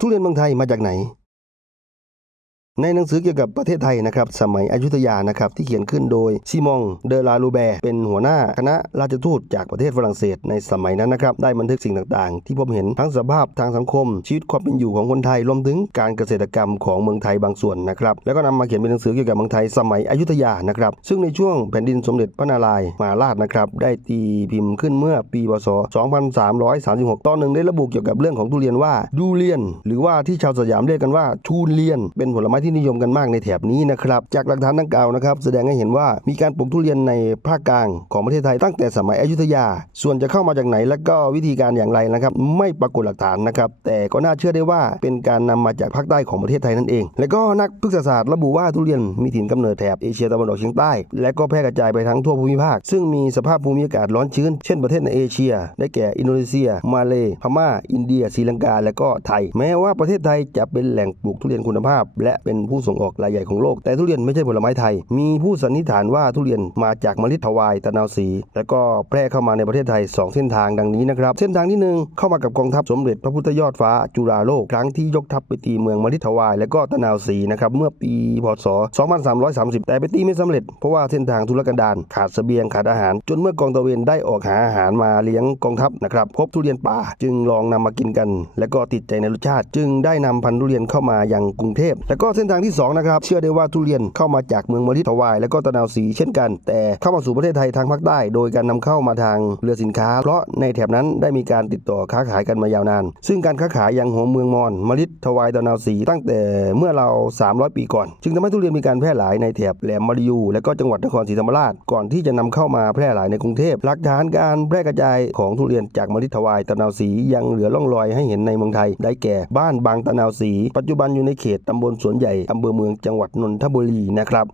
ทุเรียนเมืองไทยมาจากไหน ในหนังสือเกี่ยวกับประเทศไทยนะครับสมัยอยุธยานะครับที่เขียนขึ้นโดยซิมองเดลาลูแบร์เป็นหัวหน้าคณะราชทูตจากประเทศฝรั่งเศสในสมัยนั้นนะครับได้บันทึกสิ่งต่างๆ ที่พบเห็นทั้งสภาพทางสังคม ชีวิตความเป็นอยู่ของคนไทยรวมถึงการเกษตรกรรมของเมืองไทยบางส่วนนะครับแล้วก็นำมาเขียนเป็นหนังสือเกี่ยวกับเมืองไทยสมัยอยุธยานะครับซึ่งในช่วงแผ่นดินสมเด็จพระนารายณ์มหาราชนะครับได้ตีพิมพ์ขึ้นเมื่อปีพศ 2336 ตอนหนึ่งได้ระบุเกี่ยวกับเรื่องของทุเรียนว่าดูเรียน หรือว่าที่ชาวสยามเรียกกันว่าทูเรียน เป็นผลไม้ที่นิยมกันมากในแถบนี้นะครับ จากหลักฐานดังกล่าวนะครับ แสดงให้เห็นว่ามีการปลูกทุเรียนในภาคกลางของประเทศไทยตั้งแต่สมัยอยุธยา ส่วนจะเข้ามาจากไหนและก็วิธีการอย่างไรนะครับ ไม่ปรากฏหลักฐานนะครับ แต่ก็น่าเชื่อได้ว่าเป็นการนำมาจากภาคใต้ของประเทศไทยนั่นเอง และก็นักพฤกษศาสตร์ระบุว่าทุเรียนมีถิ่นกำเนิดแถบเอเชียตะวันออกเฉียงใต้ และก็แพร่กระจายไปทั้งทั่วภูมิภาค ซึ่งมีสภาพภูมิอากาศร้อนชื้น เช่นประเทศในเอเชีย ได้แก่อินโดนีเซีย มาเลพม่า อินเดียศรีลังกา และก็ไทย แม้ว่าประเทศไทยจะเป็นแหล่งปลูกทุเรียนคุณภาพ และเป็นผู้ส่งออกรายใหญ่ของโลก แต่ทุเรียนไม่ใช่ผลไม้ไทย มีผู้สันนิษฐานว่าทุเรียนมาจากมะลิทวายตะนาวศรีและก็แพร่เข้ามาในประเทศไทย 2 เส้นทางดังนี้นะครับ เส้นทางที่หนึ่งเข้ามากับกองทัพสมเด็จพระพุทธยอดฟ้าจุฬาโลกครั้งที่ยกทัพไปตีเมืองมะลิทวาย และก็ตะนาวศรีนะครับเมื่อปีพศ 2330 แต่ไปตีไม่สำเร็จเพราะว่าเส้นทางทุรกันดารขาดเสบียงขาดอาหาร จนเมื่อกองตะเวนได้ออกหาอาหารมาเลี้ยงกองทัพนะครับพบทุเรียนป่าจึงลองนำมากินกัน และก็ติดใจในรสชาติ จึงได้นำพันธุ์ทุเรียนเข้ามายังกรุงเทพและก็เส้นทางที่สองนะครับ เชื่อได้ว่าทุเรียนเข้ามาจากเมืองมะลิทวาย และก็ตะนาวศรีเช่นกัน แต่เข้ามาสู่ประเทศไทยทางภาคใต้ โดยการนำเข้ามาทางเรือสินค้า เพราะในแถบนั้นได้มีการติดต่อค้าขายกันมายาวนาน ซึ่งการค้าขายยังหัวเมืองมอญมะลิทวายตะนาวศรีตั้งแต่เมื่อเรา 300 ปีก่อน จึงทำให้ทุเรียนมีการแพร่หลายในแถบแหลมมาริยูและก็จังหวัดนครศรีธรรมราชก่อนที่จะนำเข้ามาแพร่หลายในกรุงเทพหลักฐานการแพร่กระจายของทุเรียนจากมะลิทวายตะนาวศรียังเหลือร่องรอยให้เห็นในเมืองไทย ได้แก่บ้านบางตะนาวศรีปัจจุบันอยู่ในเขตตำบลสวนใหญ่อำเภอเมืองจังหวัดนนทบุรีนะครับ